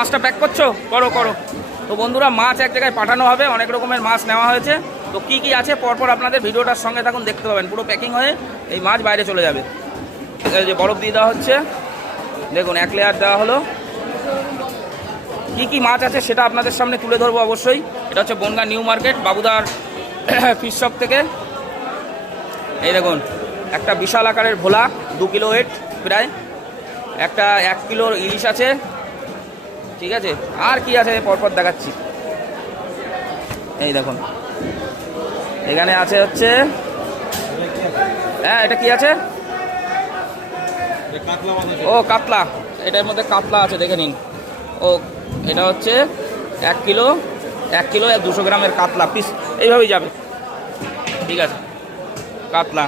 মাছটা প্যাক করছো? করো করো। তো বন্ধুরা মাছ এক জায়গায় পাঠানো হবে, অনেক রকমের মাছ নেওয়া হয়েছে। তো কি কি আছে পরপর আপনাদের ভিডিওটার সঙ্গে থাকুন, দেখতে পাবেন। পুরো প্যাকিং হয়ে এই মাছ বাইরে চলে যাবে। এই যে বরফ দিয়ে দেওয়া হচ্ছে, দেখুন 1 লেয়ার দেওয়া হলো। কি কি মাছ আছে সেটা আপনাদের সামনে তুলে ধরবো অবশ্যই। এটা হচ্ছে বনগাঁ নিউ মার্কেট বাবুদার ফিশ শপ থেকে। এই দেখুন একটা বিশাল আকারের ভোলা, 2 কিলো ওয়েট প্রায়। একটা 1 কিলোর ইলিশ আছে, ঠিক আছে। আর কি আছে পরপর দেখাচ্ছি। এই দেখুন এখানে আছে হচ্ছে, হ্যাঁ এটা কি আছে? ও কাতলা, এটার মধ্যে কাতলা আছে, দেখে নিন। ও এটা হচ্ছে 1 কিলো 200 গ্রামের কাতলা পিস, এইভাবেই যাবে, ঠিক আছে। কাতলা,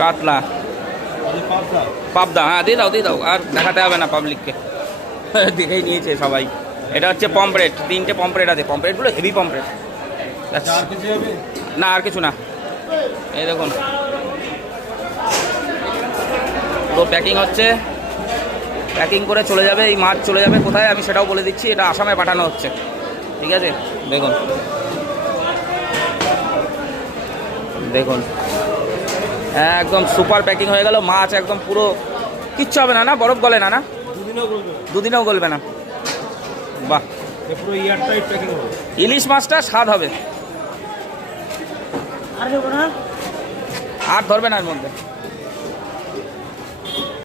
কাতলা, পাবদা, হ্যাঁ দিয়ে দাও, আর দেখাতে হবে না পাবলিককে, দেখেই নিয়েছে সবাই। এটা হচ্ছে পমফ্রেট, 3টে পমফ্রেট আছে। পমফ্রেটগুলো হেভি পমফ্রেট। না আর কিছু না। এই দেখুন পুরো প্যাকিং হচ্ছে, প্যাকিং করে চলে যাবে। এই মাছ চলে যাবে কোথায় আমি সেটাও বলে দিচ্ছি। এটা আসামে পাঠানো হচ্ছে, ঠিক আছে। দেখুন দেখুন একদম সুপার প্যাকিং হয়ে গেল। মাছ একদম পুরো কিচ্ছু হবে না, না বরফ গলে না, না দুদিনেও গলবে না। বাহ, পুরো এয়ারটাইট প্যাকিং হবে। ইলিশ মাছটা স্বাদ হবে, আর ধরবে না এর মধ্যে।